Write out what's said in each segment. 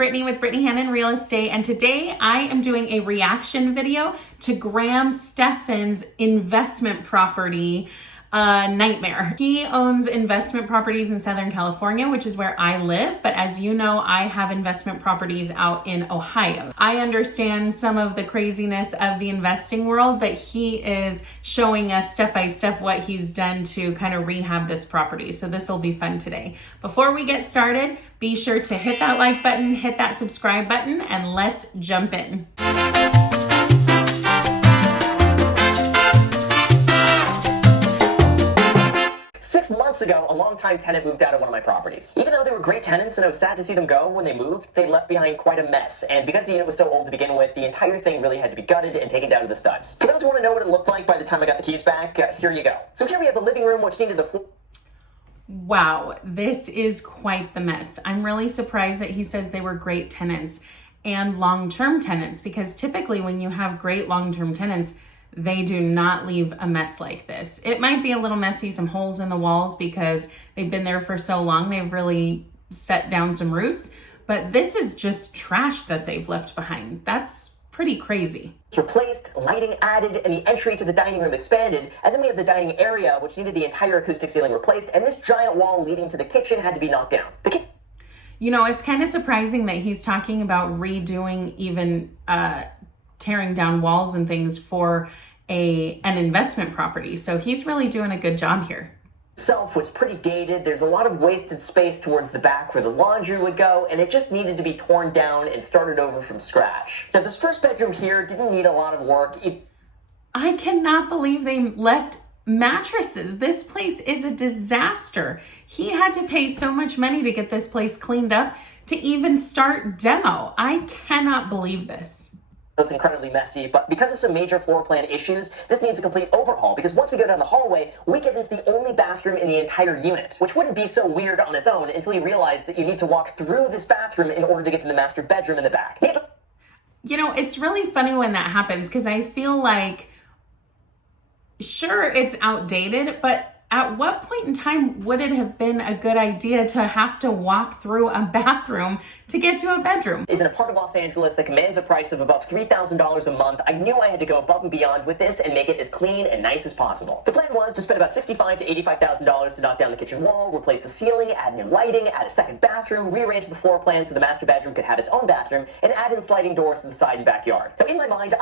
Brittany with Brittany Hannon Real Estate, and today I am doing a reaction video to Graham Stephan's investment property nightmare. He owns investment properties in Southern California, which is where I live, but as you know, I have investment properties out in Ohio. I understand some of the craziness of the investing world, but he is showing us step by step what he's done to kind of rehab this property. So this will be fun today. Before we get started, be sure to hit that like button, hit that subscribe button, and let's jump in. 6 months ago, a longtime tenant moved out of one of my properties. Even though they were great tenants and I was sad to see them go, when they moved, they left behind quite a mess. And because the unit was so old to begin with, the entire thing really had to be gutted and taken down to the studs. For those who want to know what it looked like by the time I got the keys back, here you go. So here we have the living room, which needed the floor. Wow, this is quite the mess. I'm really surprised that he says they were great tenants and long-term tenants, because typically when you have great long-term tenants, they do not leave a mess like this. It might be a little messy, some holes in the walls because they've been there for so long, they've really set down some roots, but this is just trash that they've left behind. That's pretty crazy. Replaced, lighting added, and the entry to the dining room expanded, and then we have the dining area, which needed the entire acoustic ceiling replaced, and this giant wall leading to the kitchen had to be knocked down. You know, it's kind of surprising that he's talking about redoing even tearing down walls and things for an investment property. So he's really doing a good job here. Itself was pretty dated. There's a lot of wasted space towards the back where the laundry would go, and it just needed to be torn down and started over from scratch. Now, this first bedroom here didn't need a lot of work. I cannot believe they left mattresses. This place is a disaster. He had to pay so much money to get this place cleaned up to even start demo. I cannot believe this. It's incredibly messy, but because of some major floor plan issues, this needs a complete overhaul, because once we go down the hallway, we get into the only bathroom in the entire unit, which wouldn't be so weird on its own until you realize that you need to walk through this bathroom in order to get to the master bedroom in the back. You know, it's really funny when that happens, because I feel like, sure, it's outdated, but at what point in time would it have been a good idea to have to walk through a bathroom to get to a bedroom? Is in a part of Los Angeles that commands a price of above $3,000 a month. I knew I had to go above and beyond with this and make it as clean and nice as possible. The plan was to spend about $65,000 to $85,000 to knock down the kitchen wall, replace the ceiling, add new lighting, add a second bathroom, rearrange the floor plan so the master bedroom could have its own bathroom, and add in sliding doors to the side and backyard. Now, in my mind,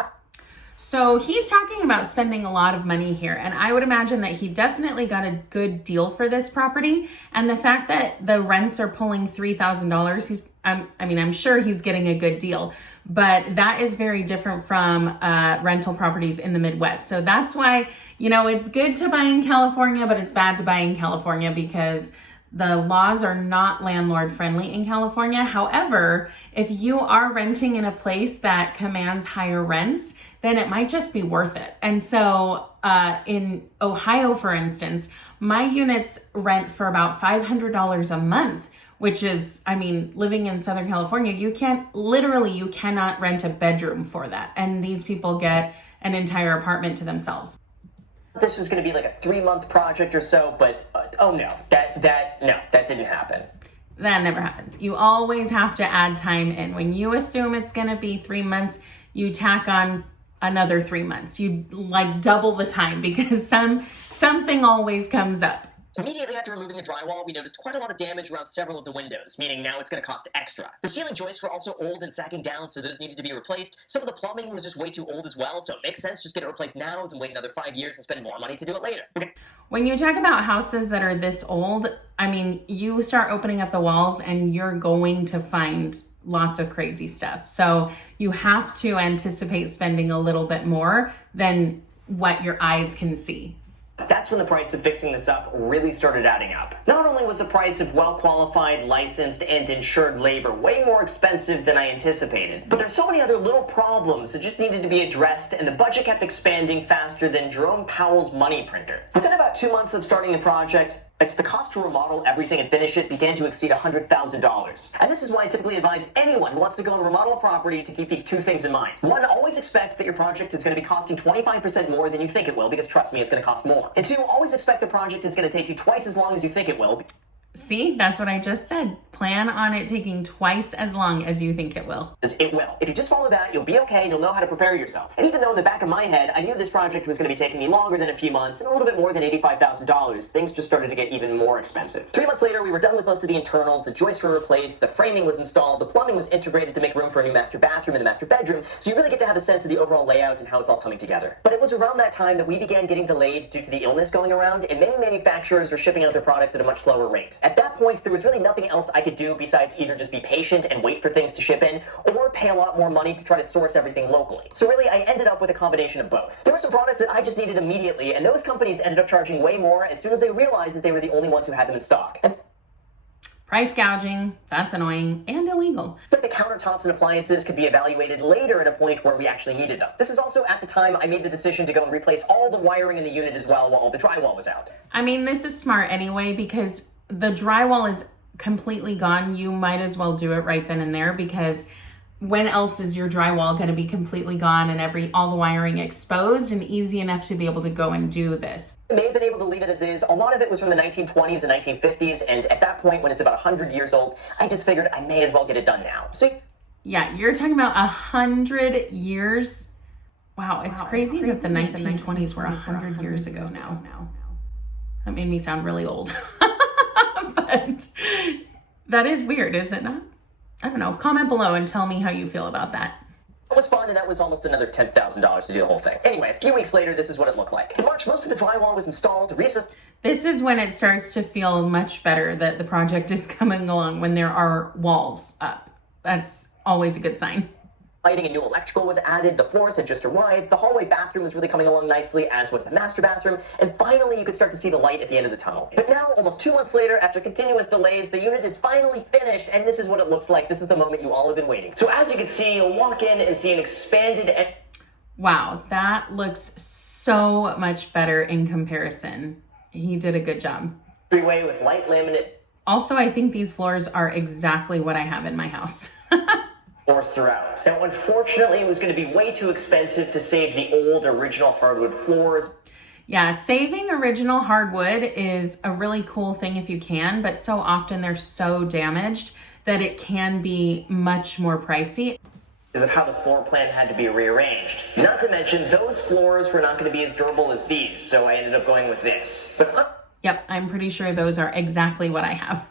So he's talking about spending a lot of money here, and I would imagine that he definitely got a good deal for this property. And the fact that the rents are pulling $3,000, I'm sure he's getting a good deal, but that is very different from rental properties in the Midwest. So that's why, you know, it's good to buy in California, but it's bad to buy in California because the laws are not landlord friendly in California. However, if you are renting in a place that commands higher rents, then it might just be worth it. And so in Ohio, for instance, my units rent for about $500 a month, which is, I mean, living in Southern California, you cannot rent a bedroom for that. And these people get an entire apartment to themselves. This was going to be like a 3-month project or so, but oh no, that didn't happen. That never happens. You always have to add time in. When you assume it's going to be 3 months, you tack on another 3 months. You like double the time because something always comes up. Immediately after removing the drywall, we noticed quite a lot of damage around several of the windows, meaning now it's going to cost extra. The ceiling joists were also old and sagging down, so those needed to be replaced. Some of the plumbing was just way too old as well, so it makes sense just get it replaced now than wait another 5 years and spend more money to do it later. Okay. When you talk about houses that are this old, I mean, you start opening up the walls and you're going to find lots of crazy stuff. So you have to anticipate spending a little bit more than what your eyes can see. That's when the price of fixing this up really started adding up. Not only was the price of well-qualified, licensed, and insured labor way more expensive than I anticipated, but there's so many other little problems that just needed to be addressed, and the budget kept expanding faster than Jerome Powell's money printer. Within about 2 months of starting the project, the cost to remodel everything and finish it began to exceed $100,000. And this is why I typically advise anyone who wants to go and remodel a property to keep these 2 things in mind. 1, always expect that your project is going to be costing 25% more than you think it will, because trust me, it's going to cost more. And 2, always expect the project is going to take you twice as long as you think it will. See, that's what I just said. Plan on it taking twice as long as you think it will. It will. If you just follow that, you'll be okay and you'll know how to prepare yourself. And even though in the back of my head, I knew this project was going to be taking me longer than a few months and a little bit more than $85,000, things just started to get even more expensive. 3 months later, we were done with most of the internals, the joists were replaced, the framing was installed, the plumbing was integrated to make room for a new master bathroom in the master bedroom, so you really get to have a sense of the overall layout and how it's all coming together. But it was around that time that we began getting delayed due to the illness going around, and many manufacturers were shipping out their products at a much slower rate. At that point, there was really nothing else I could do besides either just be patient and wait for things to ship in, or pay a lot more money to try to source everything locally. So really, I ended up with a combination of both. There were some products that I just needed immediately, and those companies ended up charging way more as soon as they realized that they were the only ones who had them in stock. And Price gouging, that's annoying and illegal. it's like the countertops and appliances could be evaluated later at a point where we actually needed them. This is also at the time I made the decision to go and replace all the wiring in the unit as well while all the drywall was out. I mean, this is smart anyway because the drywall is completely gone. You might as well do it right then and there, because when else is your drywall going to be completely gone and all the wiring exposed and easy enough to be able to go and do this? I may have been able to leave it as is. A lot of it was from the 1920s and 1950s, and at that point, when it's about 100 years old, I just figured I may as well get it done now. So yeah, you're talking about 100 years. Wow, it's crazy that the 1920s were 100 years ago now. That made me sound really old. But that is weird, is it not? I don't know. Comment below and tell me how you feel about that. it was fun, and that was almost another $10,000 to do the whole thing. Anyway, a few weeks later, this is what it looked like. In March, most of the drywall was installed. This is when it starts to feel much better that the project is coming along, when there are walls up. That's always a good sign. Lighting and new electrical was added, the floors had just arrived, the hallway bathroom was really coming along nicely, as was the master bathroom, and finally you could start to see the light at the end of the tunnel. But now, almost 2 months later, after continuous delays, the unit is finally finished, and this is what it looks like. This is the moment you all have been waiting. So as you can see, you'll walk in and see an expanded... Wow, that looks so much better in comparison. He did a good job. ...entryway with light laminate... Also, I think these floors are exactly what I have in my house. floors throughout. Now, unfortunately, it was going to be way too expensive to save the old original hardwood floors. Yeah, saving original hardwood is a really cool thing if you can, but so often they're so damaged that it can be much more pricey. Because of how the floor plan had to be rearranged. Not to mention, those floors were not going to be as durable as these, so I ended up going with this. But yep, I'm pretty sure those are exactly what I have.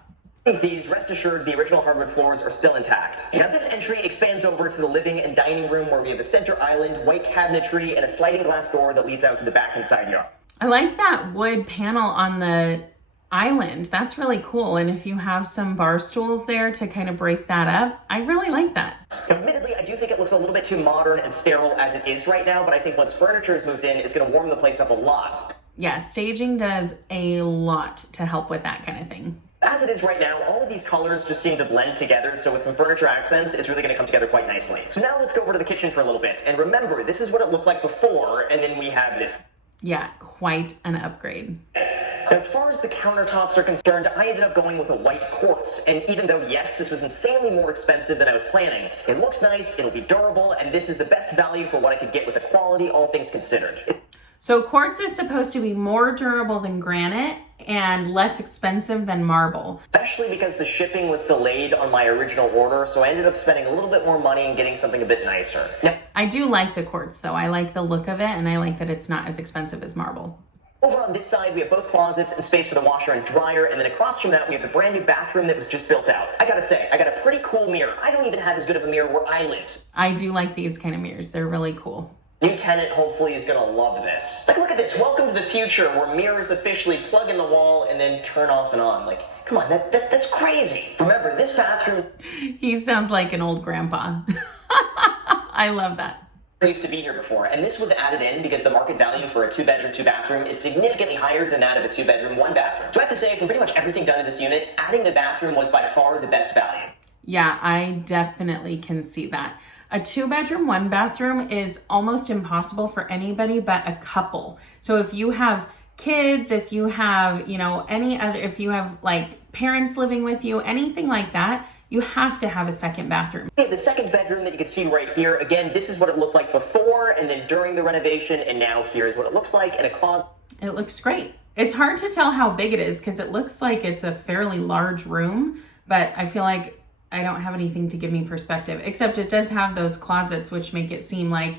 these, rest assured, the original hardwood floors are still intact. Now this entry expands over to the living and dining room, where we have a center island, white cabinetry, and a sliding glass door that leads out to the back and side yard. I like that wood panel on the island. That's really cool. And if you have some bar stools there to kind of break that up, I really like that. Now, admittedly, I do think it looks a little bit too modern and sterile as it is right now, but I think once furniture is moved in, it's going to warm the place up a lot. Yeah, staging does a lot to help with that kind of thing. As it is right now, all of these colors just seem to blend together, so with some furniture accents, it's really going to come together quite nicely. So now let's go over to the kitchen for a little bit. And remember, this is what it looked like before, and then we have this. Yeah, quite an upgrade. As far as the countertops are concerned, I ended up going with a white quartz. And even though, yes, this was insanely more expensive than I was planning, it looks nice, it'll be durable, and this is the best value for what I could get with the quality, all things considered. So quartz is supposed to be more durable than granite and less expensive than marble. Especially because the shipping was delayed on my original order, so I ended up spending a little bit more money and getting something a bit nicer. Now, I do like the quartz though. I like the look of it, and I like that it's not as expensive as marble. over on this side, we have both closets and space for the washer and dryer, and then across from that, we have the brand new bathroom that was just built out. I gotta say, I got a pretty cool mirror. I don't even have as good of a mirror where I live. I do like these kind of mirrors. They're really cool. New tenant hopefully is gonna love this. Like, look at this. Welcome to the future, where mirrors officially plug in the wall and then turn off and on. Like, come on, that's crazy. Remember, this bathroom... He sounds like an old grandpa. I love that. Used to be here before, and this was added in because the market value for a 2-bedroom, 2-bathroom is significantly higher than that of a 2-bedroom, 1-bathroom. So I have to say, from pretty much everything done in this unit, adding the bathroom was by far the best value. Yeah, I definitely can see that. A 2-bedroom, 1-bathroom is almost impossible for anybody but a couple. So if you have kids, if you have, if you have like parents living with you, anything like that, you have to have a second bathroom. The second bedroom that you can see right here, again, this is what it looked like before and then during the renovation, and now here's what it looks like in a closet. It looks great. It's hard to tell how big it is because it looks like it's a fairly large room, but I feel like I don't have anything to give me perspective, except it does have those closets, which make it seem like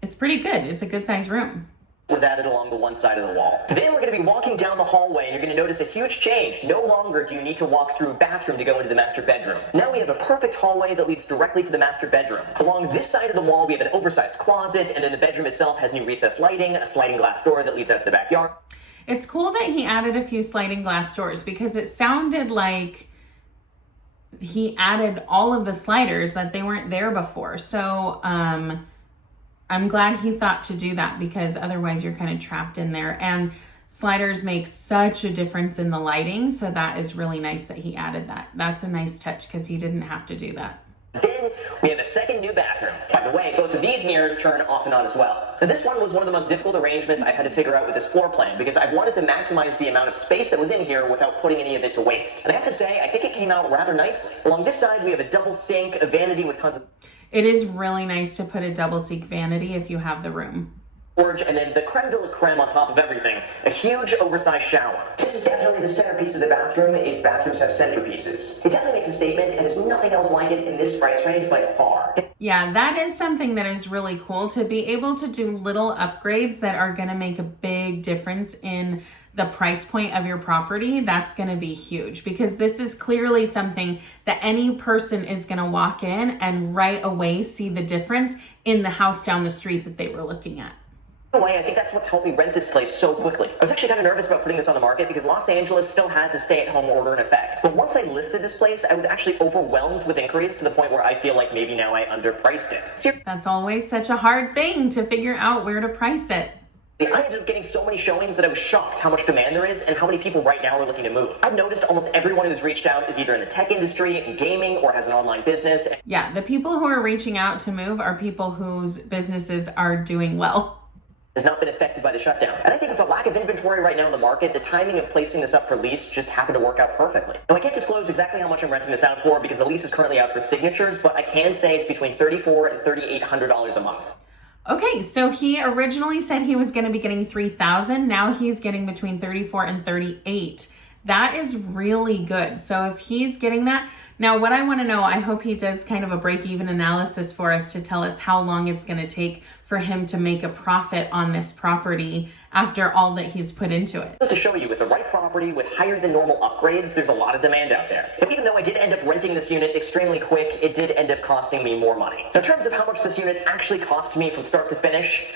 it's pretty good. It's a good sized room. Was added along the one side of the wall. Then we're going to be walking down the hallway and you're going to notice a huge change. No longer do you need to walk through a bathroom to go into the master bedroom. Now we have a perfect hallway that leads directly to the master bedroom. Along this side of the wall we have an oversized closet, and then the bedroom itself has new recessed lighting, a sliding glass door that leads out to the backyard. It's cool that he added a few sliding glass doors because it sounded like he added all of the sliders that they weren't there before. So I'm glad he thought to do that because otherwise you're kind of trapped in there. And sliders make such a difference in the lighting. So that is really nice that he added that. That's a nice touch because he didn't have to do that. Then we have a second new bathroom. By the way, both of these mirrors turn off and on as well. Now, this one was one of the most difficult arrangements I've had to figure out with this floor plan because I wanted to maximize the amount of space that was in here without putting any of it to waste. And I have to say, I think it came out rather nicely. Along this side, we have a double sink, a vanity with tons of... It is really nice to put a double sink vanity if you have the room. Storage, and then the creme de la creme on top of everything, a huge oversized shower. This is definitely the centerpiece of the bathroom if bathrooms have centerpieces. It definitely makes a statement, and there's nothing else like it in this price range by far. Yeah, that is something that is really cool, to be able to do little upgrades that are going to make a big difference in the price point of your property. That's going to be huge because this is clearly something that any person is going to walk in and right away see the difference in the house down the street that they were looking at. Way, I think that's what's helped me rent this place so quickly. I was actually kind of nervous about putting this on the market because Los Angeles still has a stay-at-home order in effect. But once I listed this place, I was actually overwhelmed with inquiries to the point where I feel like maybe now I underpriced it. That's always such a hard thing to figure out where to price it. I ended up getting so many showings that I was shocked how much demand there is and how many people right now are looking to move. I've noticed almost everyone who's reached out is either in the tech industry, in gaming, or has an online business. Yeah, the people who are reaching out to move are people whose businesses are doing well. Has not been affected by the shutdown. And I think with the lack of inventory right now in the market, the timing of placing this up for lease just happened to work out perfectly. Now, I can't disclose exactly how much I'm renting this out for because the lease is currently out for signatures, but I can say it's between $3,400 and $3,800 a month. Okay, so he originally said he was going to be getting $3,000. Now he's getting between $3,400 and $3,800. That is really good. So if he's getting that, now what I want to know, I hope he does kind of a break-even analysis for us to tell us how long it's going to take for him to make a profit on this property after all that he's put into it. Just to show you, with the right property, with higher than normal upgrades, there's a lot of demand out there. And even though I did end up renting this unit extremely quick, it did end up costing me more money. In terms of how much this unit actually cost me from start to finish,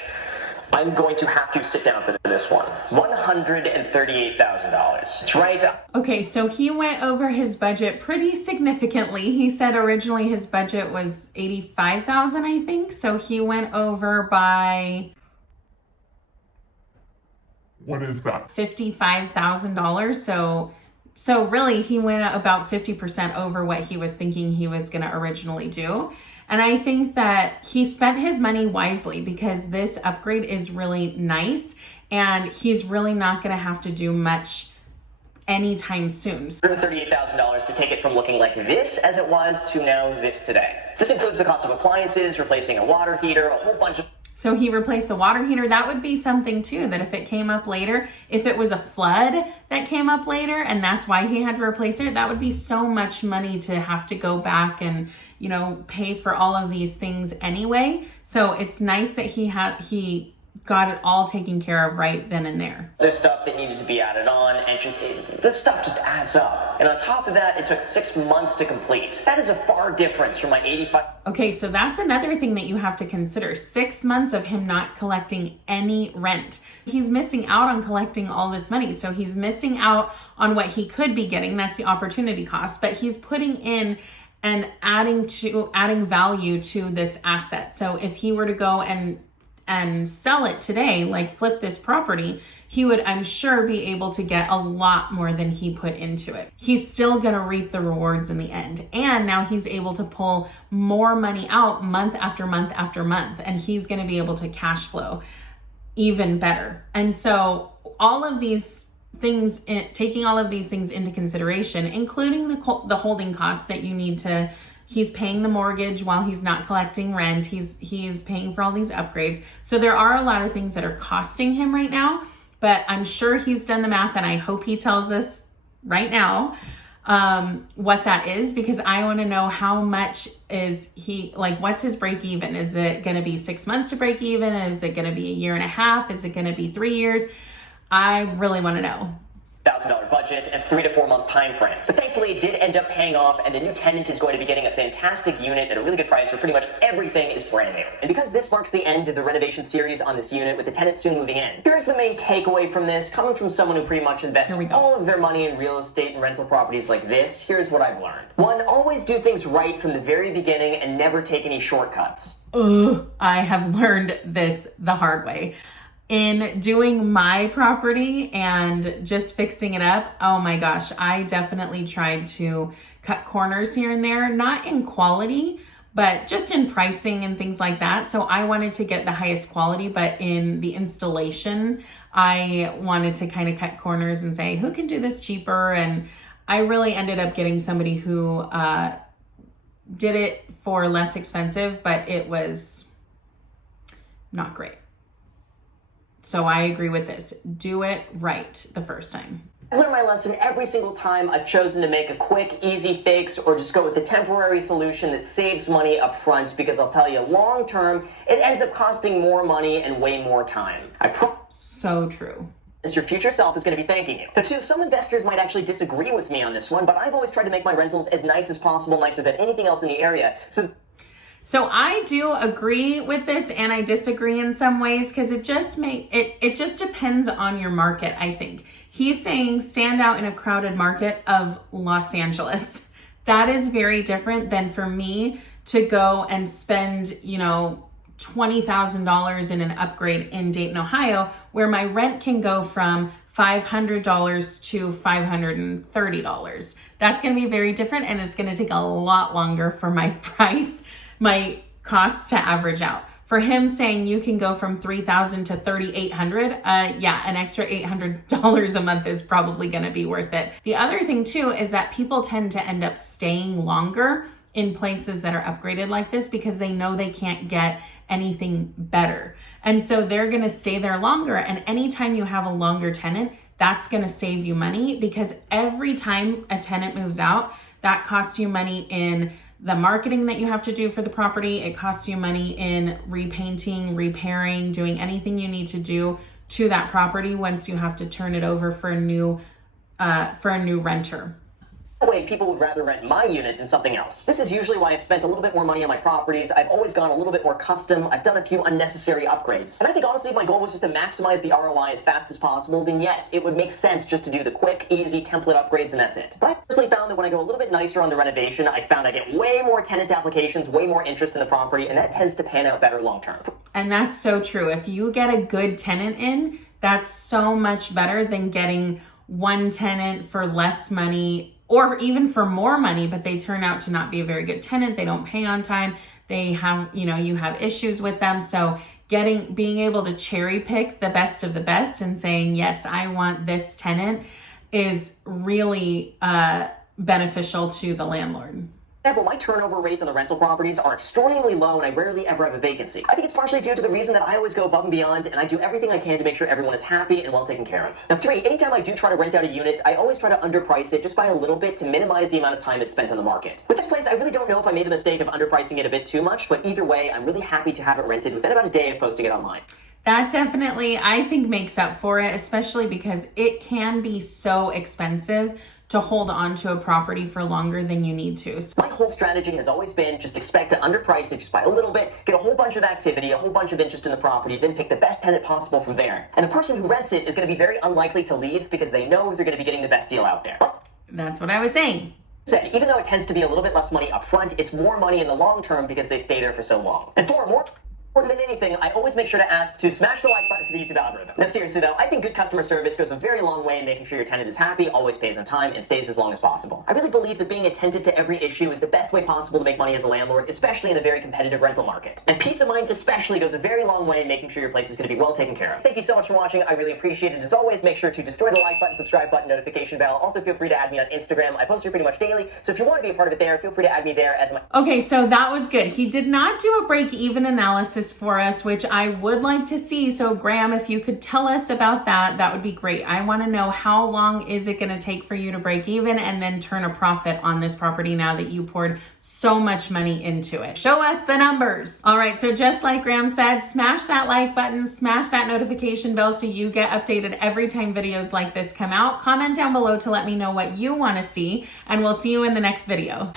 I'm going to have to sit down for this one. $138,000. That's right. Okay, so he went over his budget pretty significantly. He said originally his budget was $85,000, I think. So he went over by... What is that? $55,000. So really he went about 50% over what he was thinking he was going to originally do. And I think that he spent his money wisely because this upgrade is really nice and he's really not going to have to do much anytime soon. $138,000 to take it from looking like this as it was to now this today. This includes the cost of appliances, replacing a water heater, a whole bunch of... So he replaced the water heater. That would be something too, that if it came up later, if it was a flood that came up later and that's why he had to replace it, that would be so much money to have to go back and, you know, pay for all of these things anyway. So it's nice that he got it all taken care of right then and there. There's stuff that needed to be added on, and this stuff just adds up. And on top of that, it took 6 months to complete. That is a far difference from my 85. Okay, so that's another thing that you have to consider. 6 months of him not collecting any rent. He's missing out on collecting all this money. So he's missing out on what he could be getting. That's the opportunity cost. But he's putting in and adding value to this asset. So if he were to go and sell it today, like flip this property, he would, I'm sure, be able to get a lot more than he put into it. He's still gonna reap the rewards in the end. And now he's able to pull more money out month after month after month, and he's gonna be able to cash flow even better. And so all of these things, taking all of these things into consideration, including the holding costs that you need to, he's paying the mortgage while he's not collecting rent. He's paying for all these upgrades. So there are a lot of things that are costing him right now. but I'm sure he's done the math, and I hope he tells us right now what that is, because I want to know how much is he, like, what's his break even? Is it going to be 6 months to break even? Is it going to be a year and a half? Is it going to be 3 years? I really want to know. $1,000 budget and 3 to 4 month time frame. But thankfully it did end up paying off, and the new tenant is going to be getting a fantastic unit at a really good price where pretty much everything is brand new. And because this marks the end of the renovation series on this unit with the tenant soon moving in, here's the main takeaway from this, coming from someone who pretty much invests all of their money in real estate and rental properties like this. Here's what I've learned. 1, always do things right from the very beginning and never take any shortcuts. I have learned this the hard way. In doing my property and just fixing it up, oh my gosh, I definitely tried to cut corners here and there, not in quality, but just in pricing and things like that. So I wanted to get the highest quality, but in the installation, I wanted to kind of cut corners and say, who can do this cheaper? And I really ended up getting somebody who did it for less expensive, but it was not great. So I agree with this. Do it right the first time. I learned my lesson every single time I've chosen to make a quick, easy fix or just go with a temporary solution that saves money up front, because I'll tell you, long term, it ends up costing more money and way more time. So true. Your future self is going to be thanking you. Now, 2, some investors might actually disagree with me on this one, but I've always tried to make my rentals as nice as possible, nicer than anything else in the area. So I do agree with this, and I disagree in some ways, because it just depends on your market, I think. He's saying stand out in a crowded market of Los Angeles. That is very different than for me to go and spend, $20,000 in an upgrade in Dayton, Ohio, where my rent can go from $500 to $530. That's going to be very different, and it's going to take a lot longer for my my costs to average out. For him saying you can go from $3,000 to $3,800, an extra $800 a month is probably going to be worth it. The other thing too is that people tend to end up staying longer in places that are upgraded like this because they know they can't get anything better. And so they're going to stay there longer. And anytime you have a longer tenant, that's going to save you money, because every time a tenant moves out, that costs you money in the marketing that you have to do for the property. It costs you money in repainting, repairing, doing anything you need to do to that property once you have to turn it over for a new renter. Way people would rather rent my unit than something else. This is usually why I've spent a little bit more money on my properties. I've always gone a little bit more custom. I've done a few unnecessary upgrades. And I think honestly, if my goal was just to maximize the ROI as fast as possible, then yes, it would make sense just to do the quick, easy template upgrades and that's it. But I personally found that when I go a little bit nicer on the renovation, I found I get way more tenant applications, way more interest in the property, and that tends to pan out better long term. And that's so true. If you get a good tenant in, that's so much better than getting one tenant for less money, or even for more money, but they turn out to not be a very good tenant. They don't pay on time. They have, you have issues with them. So being able to cherry pick the best of the best and saying, yes, I want this tenant is really beneficial to the landlord. But my turnover rates on the rental properties are extremely low, and I rarely ever have a vacancy. I think it's partially due to the reason that I always go above and beyond, and I do everything I can to make sure everyone is happy and well taken care of. Now 3, anytime I do try to rent out a unit, I always try to underprice it just by a little bit to minimize the amount of time it's spent on the market. With this place, I really don't know if I made the mistake of underpricing it a bit too much, but either way, I'm really happy to have it rented within about a day of posting it online. That definitely, I think, makes up for it, especially because it can be so expensive to hold on to a property for longer than you need to. My whole strategy has always been just expect to underprice it just by a little bit, get a whole bunch of activity, a whole bunch of interest in the property, then pick the best tenant possible from there. And the person who rents it is going to be very unlikely to leave because they know they're going to be getting the best deal out there. That's what I was saying. Even though it tends to be a little bit less money up front, it's more money in the long term because they stay there for so long. And 4, more important than anything, I always make sure to ask to smash the like button for the YouTube algorithm. Now seriously though, I think good customer service goes a very long way in making sure your tenant is happy, always pays on time, and stays as long as possible. I really believe that being attentive to every issue is the best way possible to make money as a landlord, especially in a very competitive rental market. And peace of mind especially goes a very long way in making sure your place is going to be well taken care of. Thank you so much for watching. I really appreciate it. As always, make sure to destroy the like button, subscribe button, notification bell. Also feel free to add me on Instagram. I post here pretty much daily, so if you want to be a part of it there, feel free to add me there as my... Okay, so that was good. He did not do a break-even analysis taxes for us, which I would like to see. So Graham, if you could tell us about that, that would be great. I want to know how long is it going to take for you to break even and then turn a profit on this property now that you poured so much money into it. Show us the numbers. All right, so just like Graham said, smash that like button, smash that notification bell so you get updated every time videos like this come out. Comment down below to let me know what you want to see, and we'll see you in the next video.